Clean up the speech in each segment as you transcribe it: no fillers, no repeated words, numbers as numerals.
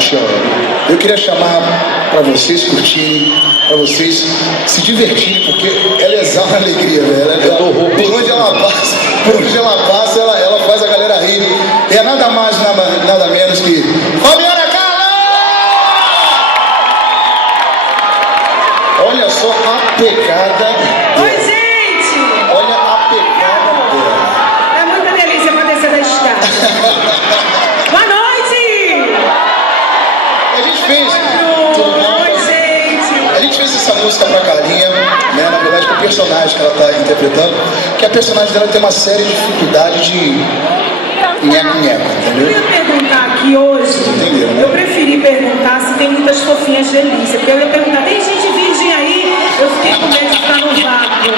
chão. Eu queria chamar para vocês curtirem, para vocês se divertirem, porque ela exala a alegria, velho. Por onde ela passa, ela faz a galera rir. É nada mais, nada menos que Fabiana Carla! Olha só a pegada. Oi, gente! Olha a pegada dela. É muita delícia pra descer da escada. Boa noite! A gente fez. Oi, gente! A gente fez essa música pra Carlinha, né? Na verdade, com o personagem que ela tá interpretando, que a personagem dela tem uma série de dificuldades de nheco-nheco, Eu ia perguntar aqui hoje, eu preferi perguntar se tem muitas fofinhas delícia, porque eu ia perguntar, tem gente virgem aí? Eu fiquei com medo de ficar no vácuo.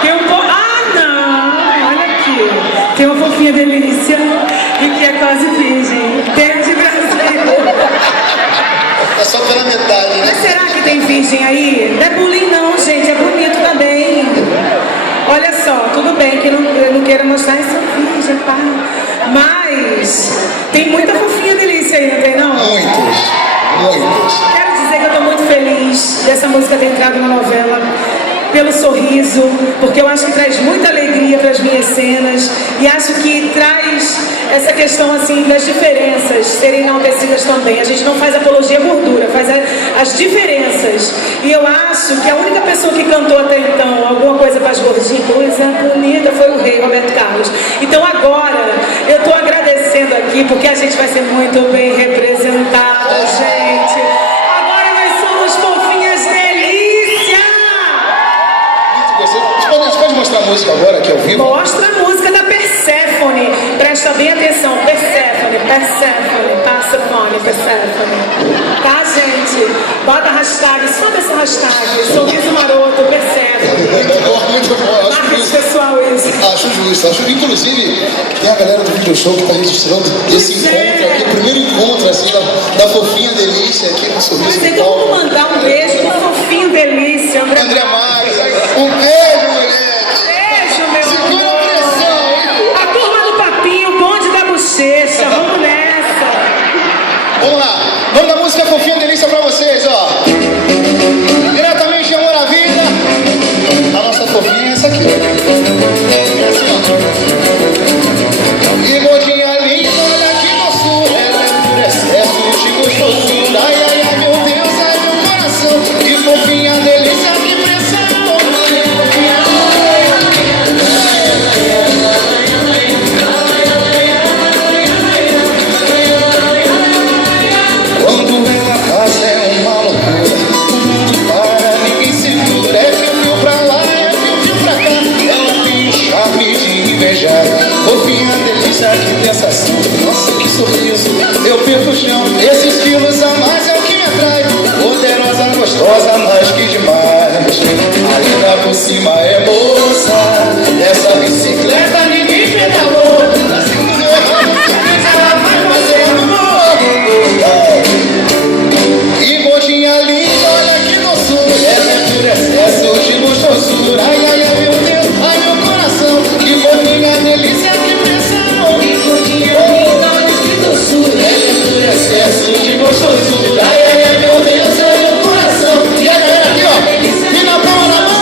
Fiquei um pouco... Ah, não! Olha aqui. Tem uma fofinha delícia e que é quase virgem. Tem de Brasil. É só pela metade, né? Mas será que tem virgem aí? Não é bullying não, gente, é bonito também. Olha só, tudo bem que eu não queira mostrar essa virgem, pá. Mas tem muita fofinha delícia aí, não tem não? Muitos. Quero dizer que eu tô muito feliz dessa música ter entrado na novela, pelo sorriso, porque eu acho que traz muita alegria para as minhas cenas e acho que traz essa questão assim das diferenças serem enaltecidas também. A gente não faz apologia à gordura, faz as diferenças. E eu acho que a única pessoa que cantou até então alguma coisa para as gordinhas, coisa bonita, foi o rei Roberto Carlos. Então agora eu tô agradecendo aqui porque a gente vai ser muito bem representado, gente. Agora nós somos fofinhas delícia! Você pode mostrar a música agora, aqui ao vivo? Mostra a música da Perséfone. Presta bem atenção. Perséfone. Tá, gente? Bota a hashtag, sobe essa hashtag. Sorriso maroto, Perséfone. Muito bom. Marketing pessoal isso. Acho justo. Inclusive, tem a galera do video show que está registrando esse encontro aqui, o primeiro encontro assim, da fofinha delícia aqui no Sorriso. Mas tem como mandar um beijo pro fofinho delícia, André Marques. Um beijo, moleque. Beijo, meu Segura a pressão, hein? A turma do papinho, o bonde da bochecha. Vamos nessa. Vamos lá. Vamos dar música fofinha delícia pra vocês, ó. Diretamente de Amor à Vida. A nossa fofinha é essa aqui. É assim, ó. E gordinha linda, olha que doçura. Ela é por excesso de gostosura. Ai, ai, ai, meu Deus, ai, meu coração. E fofinha delícia, que pressão. Quando ela faz é uma loucura. Para ninguém segura. É fio pra lá, é fio pra cá. Ela tem um charme de invejar. Fofinha delícia, que sensação. Nossa, que sorriso, eu perco o chão. Esses quilos a mais é o que me atrai. Poderosa, gostosa, mais que demais. Ainda por cima é moça. Essa bicicleta ninguém pedalou. Assim que eu ela vai fazer amor. E gordinha linda, olha que doçura. Ela é por excesso de gostosura. Ai, ai, ai, meu Deus, ai, meu coração. Que fofinha delícia, que pressão. E gordinha linda, olha que doçura. Ela é por excesso de gostosura. Ai, ai, ai, meu Deus, ai, meu coração. E a galera aqui, ó, e na palma da mão.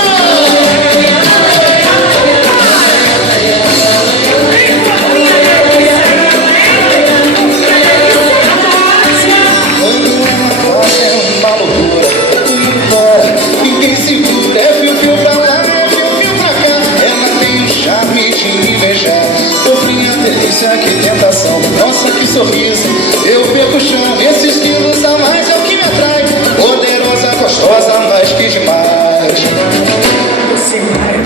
Quando ela faz é uma loucura. Embora, ninguém segura. É fio pra lá, é fio pra cá. Ela tem um charme de invejar. Fofinha delícia, que tentação. Nossa, que sorriso, eu perco o chão. Esses quilos a mais é o que me atrai. Poderosa, gostosa, mais que demais. Você vai